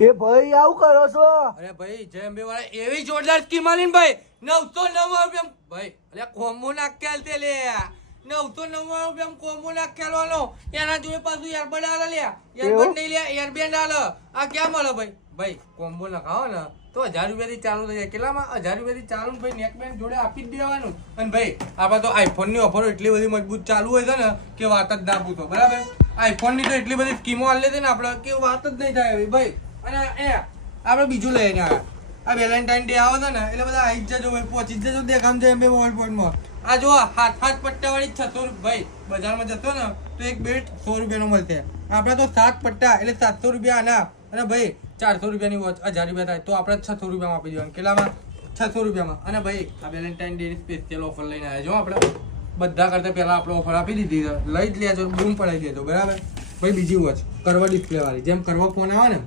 એ ભાઈ આવું કરો છો? અરે ભાઈ જય અંબે વાળા એવી જોરદાર સ્કીમ આલી ને ભાઈ 999 રૂપિયા ભાઈ અરે કોમ્બો નાખ્યા તે લે 999 રૂપિયા કોમ્બો નાખ્યાવાનો એના જોડે પાછું એરબડ આલે લે એરબડ નહીં લે એરબેન્ડ આલે આ ક્યાં મળે ભાઈ ભાઈ કોમ્બો નખાવો ને તો 1000 રૂપિયાથી ચાલુ થઈ જાય કેટલામાં 1000 રૂપિયાથી ચાલુ ને ભાઈ નેકબેન્ડ જોડે આપી જ દેવાનું અને ભાઈ આપણા તો આઈફોન ની ઓફરો એટલી બધી મજબૂત ચાલુ હોય છે ને કે વાત જ ના પૂછો બરાબર આઈફોન ની તો એટલી બધી સ્કીમો આલે છે ને આપણે કે વાત જ નહીં થાય ભાઈ અને એ આપણે બીજું લઈને આવ્યા આ વેલેન્ટાઇન ડે આવે છે ને એટલે બધા આવી જ જજો ભાઈ પહોંચી જજો દેખામ છે એમ વોલ પોઈન્ટમાં આ જો હાથ પટ્ટાવાળી 600 ભાઈ બજારમાં જતો ને તો એક બેટ 100 રૂપિયાનો મળશે આપણે તો 7 પટ્ટા એટલે 700 રૂપિયા આના અને ભાઈ 400 રૂપિયાની વોચ 1000 રૂપિયા થાય તો આપણે 600 રૂપિયામાં આપી દેવાનું કેટલામાં 600 રૂપિયામાં અને ભાઈ આ વેલેન્ટાઇન ડે ની સ્પેશિયલ ઓફર લઈને આવ્યા જો આપણે બધા કરતા પહેલા આપણે ઓફર આપી દીધી લઈ જ લેજો બૂમ પડાવી દેજો બરાબર ભાઈ બીજી વોચ કરવા ડિસ્પ્લે વાળી જેમ કરવા ફોન આવે ને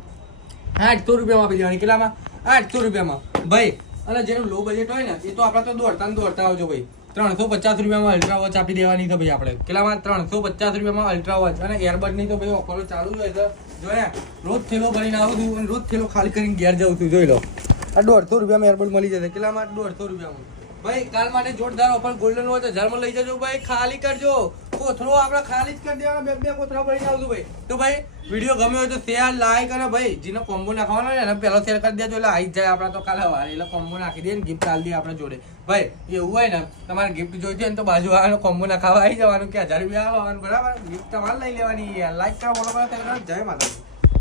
800 રૂપિયામાં આપી દેવાની કેટલામાં 800 રૂપિયામાં ભાઈ અને જેનું લો બજેટ હોય ને એ તો આપણે તો દોડતા આવજો ભાઈ 350 રૂપિયામાં અલ્ટ્રા વોચ આપી દેવાની તો ભાઈ આપણે કેટલામાં 350 રૂપિયામાં અલ્ટ્રા વોચ અને એરબડ ની તો ભાઈ ઓફરો ચાલુ જ હોય છે જોયા રોજ થેલો ભરીને આવું છું અને રોજ થેલો ખાલી કરીને ઘેર જાઉં છું જોઈ લો આ 150 રૂપિયામાં એરબડ મળી જશે કેટલામાં 150 રૂપિયામાં ભાઈ કાલ માટે જોરદાર ઓફર ગોલ્ડન વોચ 1000 માં લઈ જજો ભાઈ ખાલી કરજો કોથળો આપણે ખાલી જ કરી દેવાના બે કોથળા ભરીને આવશું ભાઈ તો ભાઈ વિડીયો ગમ્યો હોય તો શેર લાઈક અને ભાઈ જેનો કોમ્બો નાખવાનો હોય ને પહેલો શેર કરી દેજો એટલે આવી જ જાય આપણા તો કાલે વારે એટલે કોમ્બો નાખી દઈએ ને ગિફ્ટ આલી દઈએ આપણે જોડે ભાઈ એવું હોય ને તમારે ગિફ્ટ જોઈતી હોય ને તો બાજુ વાળાનો કોમ્બો નાખાવા આવી જવાનું કે 1000 રૂપિયા આવવાનું બરાબર ગિફ્ટ તમારે લઈ લેવાની લાઈક કરો ફોલો કરો જય માતાજી